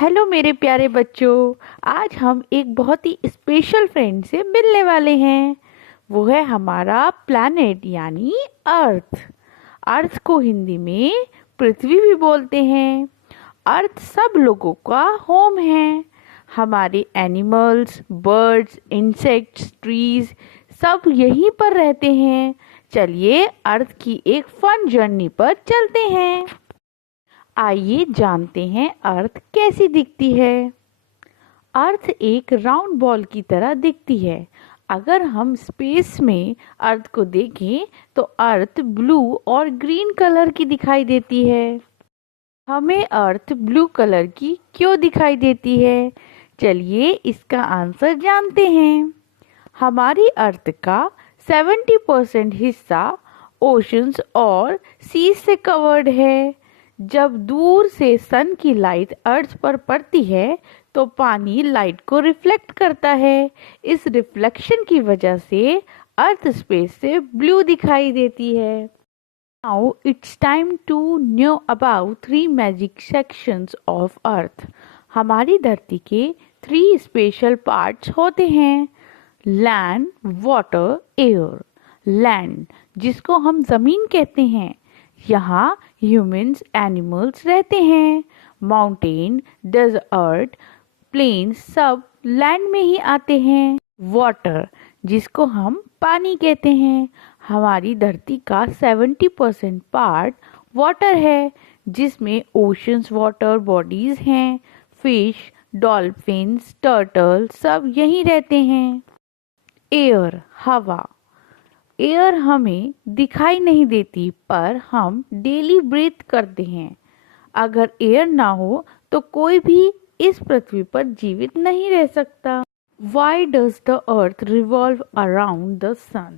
Hello मेरे प्यारे बच्चों। आज हम एक बहुत ही स्पेशल फ्रेंड से मिलने वाले हैं। वो है हमारा प्लैनेट यानी अर्थ। अर्थ को हिंदी में पृथ्वी भी बोलते हैं। अर्थ सब लोगों का होम है। हमारे एनिमल्स, बर्ड्स, इंसेक्ट्स, ट्रीज सब यहीं पर रहते हैं। चलिए अर्थ की एक फन जर्नी पर चलते हैं। आइए जानते हैं अर्थ कैसी दिखती है। अर्थ एक राउंड बॉल की तरह दिखती है। अगर हम स्पेस में अर्थ को देखें तो अर्थ ब्लू और ग्रीन कलर की दिखाई देती है। हमें अर्थ ब्लू कलर की क्यों दिखाई देती है? चलिए इसका आंसर जानते हैं। हमारी अर्थ का 70% हिस्सा ओशंस और सीज से कवर्ड है। जब दूर से सन की लाइट अर्थ पर पड़ती है तो पानी लाइट को रिफ्लेक्ट करता है। इस रिफ्लेक्शन की वजह से अर्थ स्पेस से ब्लू दिखाई देती है। Now it's time to know about three magic sections of Earth. हमारी धरती के 3 स्पेशल पार्ट्स होते हैं। Land, water, air. लैंड जिसको हम जमीन कहते हैं, यहाँ ह्यूमंस, एनिमल्स रहते हैं। माउंटेन, डेजर्ट, प्लेन्स सब लैंड में ही आते हैं। वाटर जिसको हम पानी कहते हैं, हमारी धरती का 70% पार्ट वाटर है, जिसमें ओशंस वाटर बॉडीज हैं। फिश, डॉल्फिन्स, टर्टल सब यहीं रहते हैं। एयर हवा। एयर हमें दिखाई नहीं देती पर हम डेली ब्रीथ करते हैं। अगर एयर ना हो तो कोई भी इस पृथ्वी पर जीवित नहीं रह सकता। Why does the earth revolve around the sun?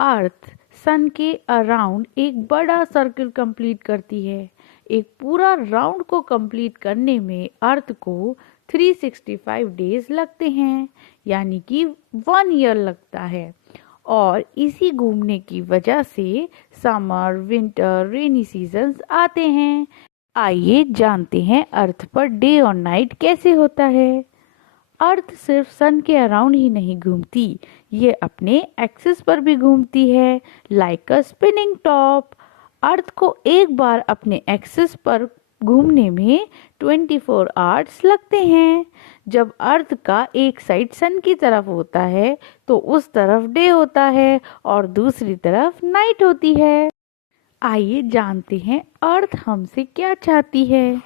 अर्थ सन के अराउंड एक बड़ा सर्कल कंप्लीट करती है। एक पूरा राउंड को कंप्लीट करने में अर्थ को 365 डेज लगते हैं, यानी कि 1 ईयर लगता है। और इसी घूमने की वजह से समर, विंटर, रेनी सीजन्स आते हैं। आइए जानते हैं अर्थ पर डे और नाइट कैसे होता है। अर्थ सिर्फ सन के अराउंड ही नहीं घूमती, ये अपने एक्सिस पर भी घूमती है, लाइक अ स्पिनिंग टॉप। अर्थ को एक बार अपने एक्सिस पर घूमने में 24 आवर्स लगते हैं। जब अर्थ का एक साइड सन की तरफ होता है तो उस तरफ डे होता है और दूसरी तरफ नाइट होती है। आइए जानते हैं अर्थ हमसे क्या चाहती है।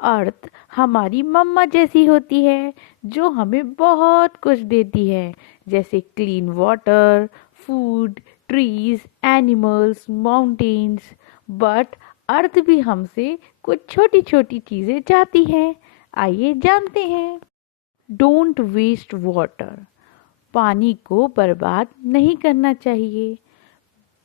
अर्थ हमारी मम्मा जैसी होती है जो हमें बहुत कुछ देती है, जैसे clean water, food, trees, animals, mountains. But earth भी हमसे कुछ छोटी छोटी चीज़ें चाहती है। आइए जानते हैं। Don't waste water. पानी को बर्बाद नहीं करना चाहिए।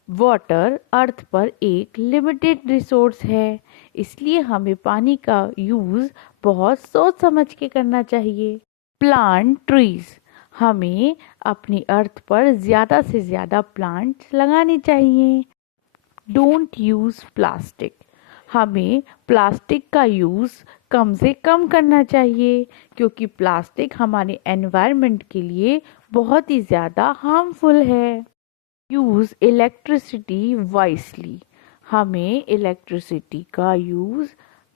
वाटर अर्थ पर एक लिमिटेड रिसोर्स है, इसलिए हमें पानी का यूज़ बहुत सोच समझ के करना चाहिए। Plant, trees. हमें अपनी अर्थ पर ज़्यादा से ज़्यादा प्लांट्स लगाने चाहिए। Don't use plastic. हमें प्लास्टिक का यूज़ कम से कम करना चाहिए, क्योंकि प्लास्टिक हमारे एनवायरनमेंट के लिए बहुत ही ज़्यादा हार्मफुल है। Use electricity wisely. हमें इलेक्ट्रिसिटी का यूज़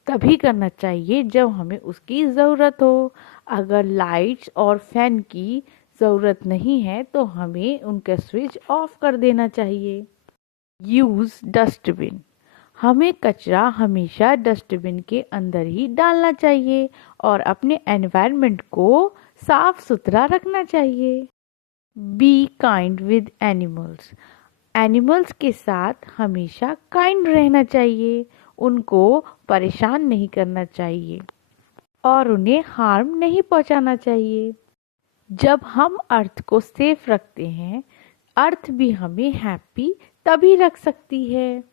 तभी करना चाहिए जब हमें उसकी ज़रूरत हो। अगर लाइट्स और फैन की ज़रूरत नहीं है तो हमें उनका स्विच ऑफ कर देना चाहिए। Use dustbin. हमें कचरा हमेशा डस्टबिन के अंदर ही डालना चाहिए और अपने एनवायरनमेंट को साफ सुथरा रखना चाहिए। Be kind with animals. Animals के साथ हमेशा काइंड रहना चाहिए, उनको परेशान नहीं करना चाहिए और उन्हें हार्म नहीं पहुंचाना चाहिए। जब हम अर्थ को सेफ रखते हैं, अर्थ भी हमें हैप्पी तभी रख सकती है।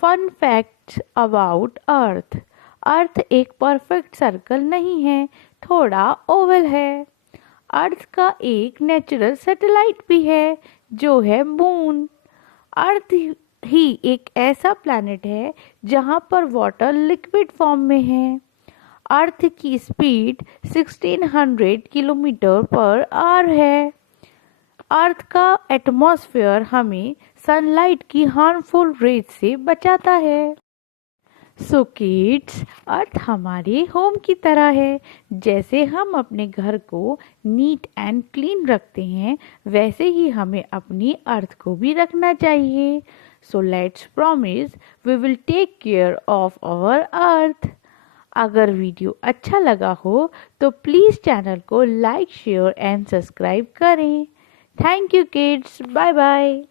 Fun facts about earth. अर्थ एक परफेक्ट सर्कल नहीं है, थोड़ा ओवल है। अर्थ का एक नेचुरल सैटेलाइट भी है जो है मून। अर्थ ही एक ऐसा प्लैनेट है जहाँ पर वाटर लिक्विड फॉर्म में है। अर्थ की स्पीड 1600 किलोमीटर पर आवर है। अर्थ का एटमॉस्फेयर हमें सनलाइट की हार्मफुल रेज से बचाता है। सो किड्स, अर्थ हमारे होम की तरह है। जैसे हम अपने घर को नीट एंड क्लीन रखते हैं, वैसे ही हमें अपनी अर्थ को भी रखना चाहिए। So let's promise we will take care of our earth. अगर वीडियो अच्छा लगा हो तो प्लीज़ चैनल को लाइक, शेयर एंड सब्सक्राइब करें। Thank you kids, bye bye.